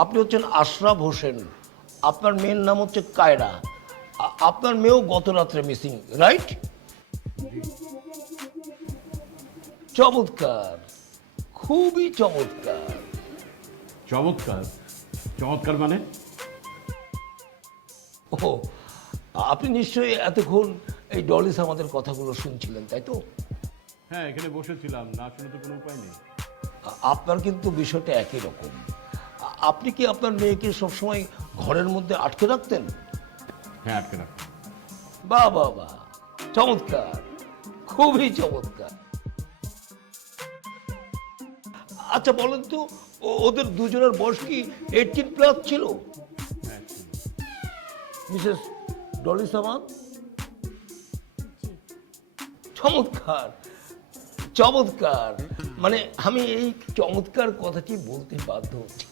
আপনি হচ্ছেন আশরাফ হোসেন, আপনার মেয়ের নাম হচ্ছে কায়রা, আপনার মেয়েও গত রাত্রে মিসিং, রাইট? চমৎকার, খুবই চমৎকার। চমৎকার? চমৎকার মানে? ও, আপনি নিশ্চয়ই এতক্ষণ এই ডলিস আমাদের কথাগুলো শুনছিলেন, তাই তো? হ্যাঁ, এখানে বসেছিলাম, না শুনে তো কোনো উপায় নেই। আপনার কিন্তু বিষয়টা একই রকম। আপনি কি আপনার মেয়েকে সবসময় ঘরের মধ্যে আটকে রাখতেন? হ্যাঁ, আটকে রাখতাম। বাহ বাহ বাহ, চমৎকার, খুবই চমৎকার। আচ্ছা বলেন তো, ওদের দুজনের বয়স কি 18+ ছিল? হ্যাঁ, ছিল। মিসেস ডলি সামান? চমৎকার, চমৎকার। মানে আমি এই চমৎকার কথাটি বলতে বাধ্য হচ্ছি।